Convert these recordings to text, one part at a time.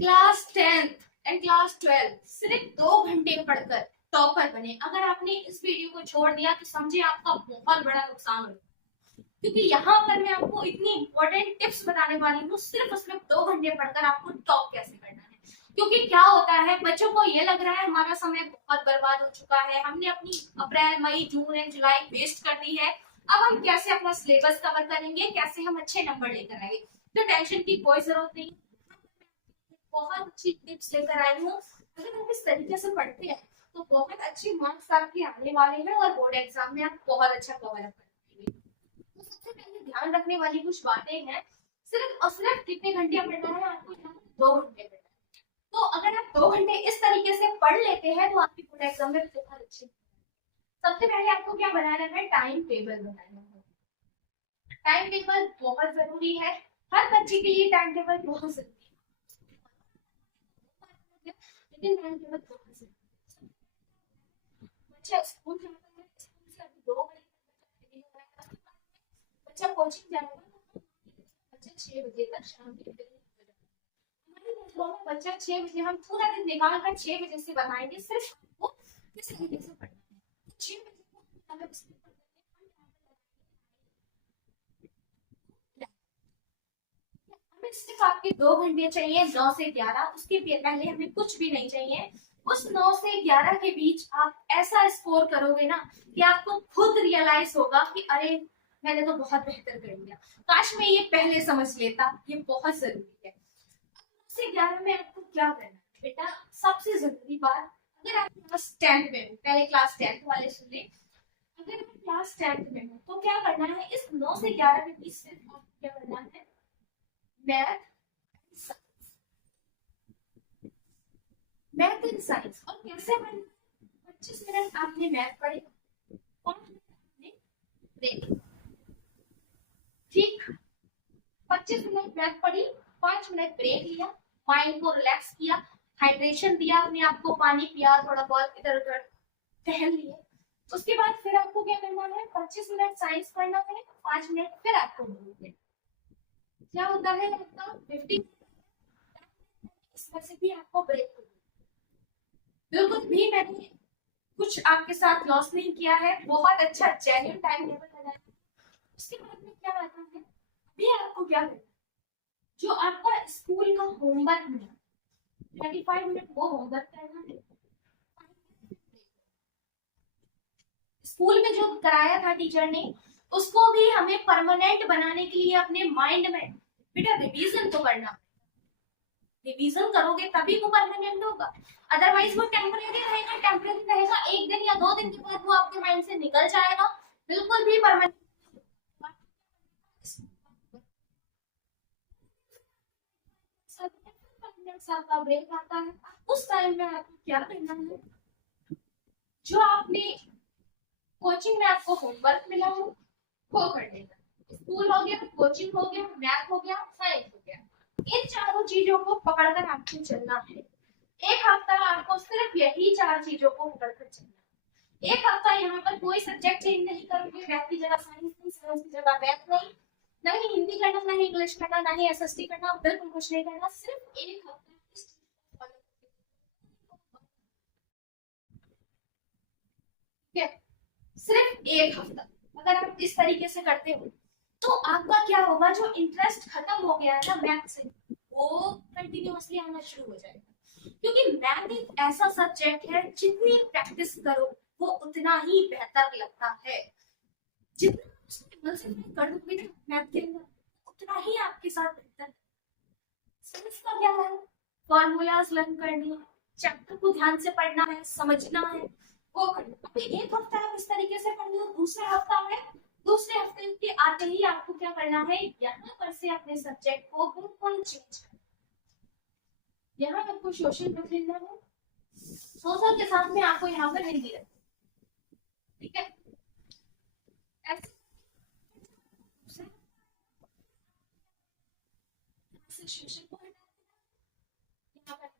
Class 10th and class 12 सिर्फ 2 घंटे पढ़कर टॉपर बने। अगर आपने इस वीडियो को छोड़ दिया तो समझे आपका बहुत बड़ा नुकसान हो, क्योंकि यहाँ पर मैं आपको इतनी इंपॉर्टेंट टिप्स बताने वाली हूँ सिर्फ और सिर्फ 2 घंटे पढ़कर आपको टॉप कैसे करना है। क्योंकि क्या होता है, बच्चों को ये लग रहा है हमारा समय बहुत बर्बाद हो चुका है, हमने अपनी अप्रैल मई जून एंड जुलाई वेस्ट कर दी है, अब हम कैसे अपना सिलेबस कवर करेंगे, कैसे हम अच्छे नंबर लेकर आएंगे। तो टेंशन की कोई जरूरत नहीं, बहुत अच्छी टिप्स लेकर आई हूँ। अगर आप इस तरीके से पढ़ते हैं तो बहुत अच्छे मार्क्स आपके आने वाले हैं और बोर्ड एग्जाम में आप बहुत अच्छा कवर अप करेंगे। तो सबसे पहले ध्यान रखने वाली कुछ बातें हैं। सिर्फ और सिर्फ कितने घंटे पढ़ना है आपको? यहाँ 2 घंटे पढ़ना है। तो अगर आप 2 घंटे इस तरीके से पढ़ लेते हैं तो आपकी बोर्ड एग्जाम में बहुत अच्छे। सबसे पहले आपको क्या बनाना है? टाइम टेबल बनाना है। टाइम टेबल बहुत जरूरी है, हर बच्चे के लिए टाइम टेबल बहुत जरूरी है। लेकिन टाइम टेबल बहुत जरूरी है। बच्चा स्कूल जाता है, स्कूल से अभी 2 बजे तक बच्चा कोचिंग जाएगा, बच्चा 6 बजे तक शाम के हमारे स्कूल में बच्चा 6 बजे, हम पूरा दिन निकाल कर 6 बजे से बनाएंगे सिर्फ आपको किस तरीके से पढ़ना है। 6 बजे को अगर स्कूल हमें सिर्फ आपके 2 घंटे चाहिए, 9 से 11। उसके पहले हमें कुछ भी नहीं चाहिए। उस 9 से 11 के बीच आप ऐसा स्कोर करोगे ना कि आपको खुद रियलाइज होगा कि अरे मैंने तो बहुत बेहतर कर लिया, काश मैं ये पहले समझ लेता। ये बहुत जरूरी है। 9 से 11 में आपको क्या करना है बेटा? सबसे जरूरी बात, अगर आप क्लास 10th में हो, पहले क्लास 10th वाले सुन ले, अगर आप क्लास 10th में हो तो क्या करना है? इस 9 से 11 के बीच सिर्फ आपको क्या करना है? Math, math and science. और कैसे पढ़ना? 25 मिनट आपने मैथ पढ़ी, 5 मिनट आपने ब्रेक, ठीक? 25 मिनट मैथ पढ़ी, 5 मिनट ब्रेक लिया, माइंड को रिलैक्स किया, हाइड्रेशन दिया, अपने आप को पानी पिया, थोड़ा बहुत इधर उधर टहल लिए। उसके बाद फिर आपको क्या करना है? 25 मिनट साइंस पढ़ना है, 5 मिनट फिर आपको ब्रेक। क्या होता है आपका 50, इसमें से भी आपको ब्रेक। बिल्कुल भी मैंने कुछ आपके साथ लॉस नहीं किया है, बहुत अच्छा जेन्युइन टाइम टेबल बनाया। उसके बाद में क्या आता है, अभी आपको क्या करना है? जो आपका स्कूल का होमवर्क है 35 मिनट वो होमवर्क करना है। स्कूल में जो कराया था टीचर ने उसको भी हमें परमानेंट बनाने के लिए अपने माइंड में बेटा रिवीजन तो करना। रिवीजन करोगे तभी वो परमानेंट होगा, अदरवाइज वो टेम्परेरी रहेगा। टेम्परेरी रहेगा, 1 दिन या 2 दिन के बाद वो आपके माइंड से निकल जाएगा, बिल्कुल भी परमानेंट। आपका ब्रेक आता है, उस टाइम में आपको क्या करना है? जो आपने कोचिंग में आपको होमवर्क मिला हो वो कर लेना। स्कूल हो गया, कोचिंग हो गया, मैथ हो गया, साइंस हो गया, इन चारों चीजों को पकड़कर आपको चलना है। एक हफ्ता आपको सिर्फ यही 4 चीजों को पकड़कर चलना। एक हफ्ता यहाँ पर कोई सब्जेक्ट चेंज नहीं करोगे, मैथ की जगह साइंस नहीं, साइंस की जगह मैथ नहीं, नहीं हिंदी करना, नहीं इंग्लिश करना, नहीं एसएसटी करना, बिल्कुल कुछ नहीं करना। सिर्फ एक हफ्ता ठीक है? सिर्फ एक हफ्ता अगर आप इस तरीके से करते हो तो आपका क्या होगा? जो इंटरेस्ट खत्म हो गया है ना मैथ से, वो कंटिन्यूअसली आना शुरू हो जाएगा। क्योंकि मैथ एक ऐसा सब्जेक्ट है, जितनी प्रैक्टिस करो वो उतना ही बेहतर लगता है। जितना कर दोगे ना मैथ के अंदर, उतना ही आपके साथ बेहतर है। साइंस का क्या है? फॉर्मूलाज लर्न करने हैं, चैप्टर को ध्यान से पढ़ना है, समझना है, वो करना। अभी एक हफ्ता आप इस तरीके से पढ़ लो, दूसरे हफ्ता में, दूसरे हफ्ते के आते ही आपको क्या करना है? यहाँ पर से अपने सब्जेक्ट को बिल्कुल चेंज करना। यहाँ आपको सोशल रख लेना है, सोशल के साथ में आपको यहाँ पर हिंदी रखना, ठीक है? ऐसे सोशल को हटा देना,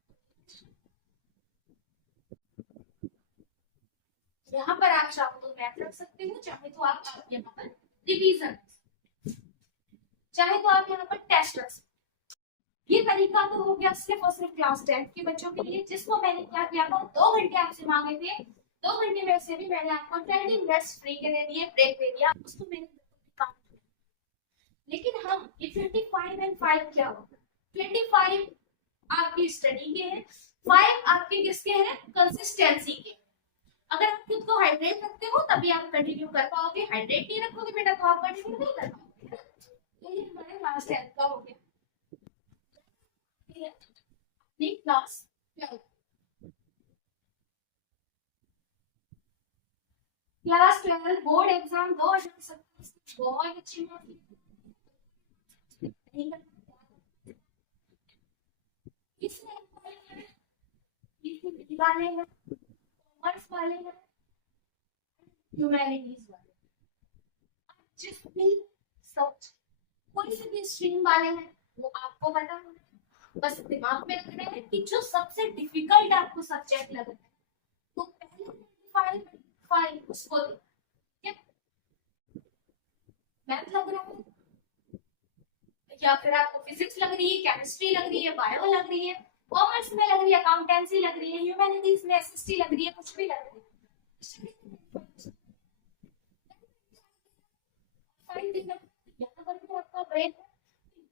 यहाँ पर आप चाहो तो मैथ रख सकते हो, चाहे तो आप यहाँ पर रिवीजन, चाहे तो आप यहाँ पर टेस्ट रख सकते ये तरीका तो हो गया सिर्फ और सिर्फ क्लास 10 के बच्चों के लिए, जिसको मैंने क्या किया था, 2 घंटे आपसे मांगे थे, 2 घंटे में से भी मैंने आपको 20 मिनट्स फ्री के दे दिए, ब्रेक दे दिया, उसको मैंने काम किया। लेकिन हम ये 25 एंड 5 क्या होगा, 25 आपकी स्टडी के हैं, 5 आपके किसके हैं, कंसिस्टेंसी के। अगर आप खुद को हाइड्रेट रखते हो तभी आप कंटिन्यू कर पाओगे, हाइड्रेट नहीं रखोगे बेटा तो आप कंटिन्यू नहीं कर पाओगे। तो ये हमारे लास्ट हेल्थ का हो गया। क्लास 12, क्लास 12 बोर्ड एग्जाम 2027 बहुत अच्छी वाले हैं, कॉमर्स वाले हैं, ह्यूमैनिटीज वाले, जिस भी सब कोई से भी स्ट्रीम वाले हैं वो आपको पता है, बस दिमाग में रखना है कि जो सबसे डिफिकल्ट आपको सब्जेक्ट लग रहा है वो पहले फाइल उसको दे, मैथ लग रहा है या फिर आपको फिजिक्स लग रही है, केमिस्ट्री लग रही है, बायो लग रही है, कॉमर्स में लग रही है, अकाउंटेंसी लग रही है, ह्यूमैनिटीज में एसएसटी लग रही है, कुछ भी लग रही है, यहाँ पर भी आपका ब्रेन है,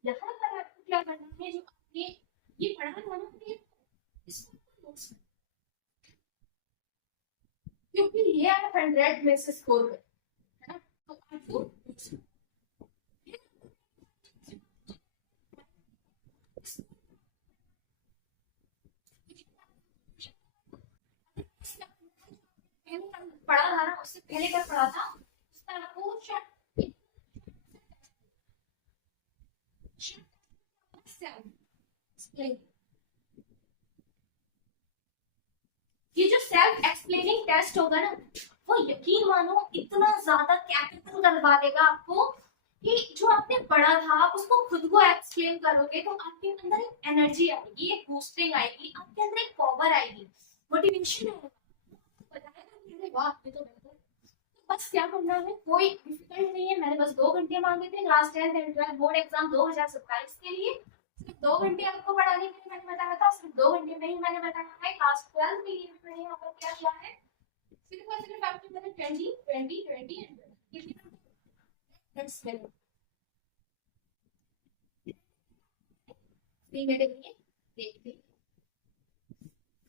यहाँ पर आपको क्या करना है, जो आपने ये पढ़ा था ना, इसको क्योंकि ये आप 100 में से स्कोर कर, है ना, तो आपको पढ़ा था ना, उससे पहले का पढ़ा था, उसका आपको ये जो सेल्फ एक्सप्लेनिंग टेस्ट होगा ना, वो यकीन मानो इतना ज्यादा कैपिटल करवा देगा आपको कि जो आपने पढ़ा था आप उसको खुद को एक्सप्लेन करोगे तो आपके अंदर एक एनर्जी आएगी, एक बूस्टिंग आएगी, आपके अंदर एक पावर आएगी, मोटिवेशन आएगा, बताएगा वाह ये तो बेहतर। बस क्या करना है, कोई डिफिकल्ट नहीं है, मैंने बस 2 घंटे मांगे थे क्लास 10 एंड 12 बोर्ड एग्जाम 2027 के लिए, सिर्फ 2 घंटे आपको पढ़ाने के लिए मैंने बताया था, सिर्फ 2 घंटे में ही मैंने बताया है, क्लास 12 के लिए मैंने यहाँ पर क्या किया है, सिर्फ और सिर्फ आपको मैंने 20 एंड मेरे लिए देखते हैं।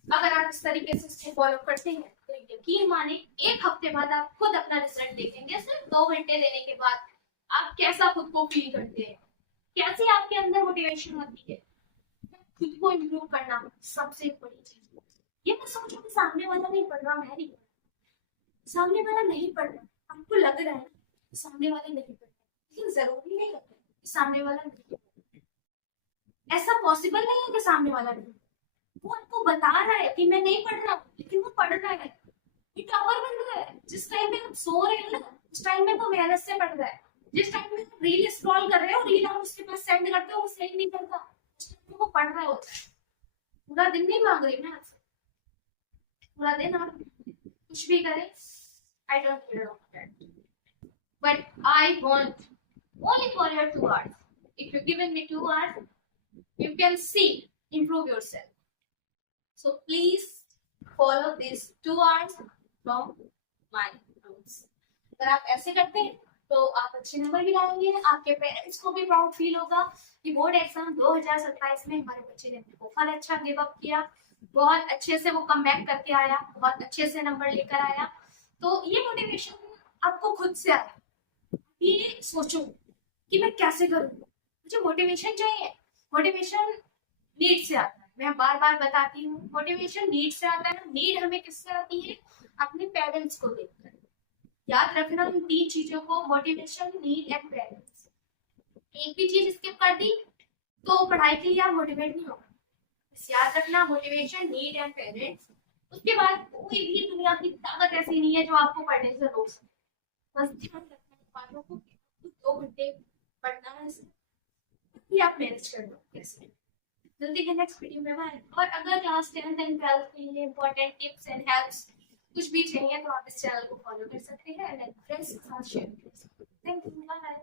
अगर आप इस तरीके से इसको फॉलो करते हैं तो यकीन माने 1 हफ्ते बाद आप खुद अपना रिजल्ट देखेंगे, सिर्फ 2 घंटे देने के बाद आप कैसा खुद को फील करते हैं, कैसे आपके अंदर मोटिवेशन होती है, खुद को इम्प्रूव करना सबसे बड़ी चीज। ये मत सोचो कि सामने वाला नहीं पढ़ रहा, मैं नहीं, सामने वाला नहीं पढ़ रहा, आपको लग रहा है सामने वाले नहीं पढ़ रहे, लेकिन जरूरी नहीं लगता सामने वाला नहीं पढ़ रहा, ऐसा पॉसिबल नहीं है कि सामने वाला नहीं, वो आपको बता रहा है कि मैं नहीं पढ़ रहा हूँ लेकिन वो पढ़ रहा है, ये टॉपर बन रहा है, जिस टाइम में आप सो रहे हैं ना उस टाइम में वो मेहनत से पढ़ रहा है, जिस टाइम में आप रील स्क्रॉल कर रहे हो, रील आप उसके पास सेंड करते हो, वो सेंड नहीं करता, उस टाइम में वो पढ़ रहा होता है। पूरा दिन नहीं मांग रही मैं आपसे, पूरा दिन आप कुछ भी करें, I don't care about that, but I want only for your 2 hours, if you given me 2 hours you can see improve yourself, so please follow these 2 hours from my rules। अगर आप ऐसे करते हैं तो आप अच्छे नंबर भी लाएंगे, आपके पेरेंट्स को भी प्राउड फील होगा कि बोर्ड एग्जाम 2027 में हमारे बच्चे ने बहुत अच्छा गिव अप किया, बहुत अच्छे से वो कम बैक करके आया, बहुत अच्छे से नंबर लेकर आया। तो ये मोटिवेशन आपको खुद से आया, ये सोचो कि मैं कैसे करूँ, मुझे मोटिवेशन चाहिए, मोटिवेशन नीड से आता है, मैं बार बार बताती हूँ मोटिवेशन नीड से आता है, नीड हमें किससे आती है, अपने पेरेंट्स को देखकर, याद रखना इन 3 चीजों को, मोटिवेशन, नीड एंड पेरेंट्स। एक भी चीज स्किप कर दी तो पढ़ाई के लिए आप मोटिवेट नहीं होगा, याद रखना मोटिवेशन, नीड एंड पेरेंट्स, उसके बाद कोई भी दुनिया की ताकत ऐसी नहीं है जो आपको पढ़ने से रोक सके, बस ध्यान रखना बातों को, 2 घंटे पढ़ना है ये आप मैनेज कर लो कैसे। जल्दी है नेक्स्ट वीडियो में बाय। और अगर क्लास 10 एंड 12 के लिए इंपॉर्टेंट टिप्स एंड हेल्प्स कुछ भी चाहिए तो आप इस चैनल को फॉलो कर सकते हैं एंड फ्रेंड्स के साथ शेयर कर सकते हैं। Thank you, bye.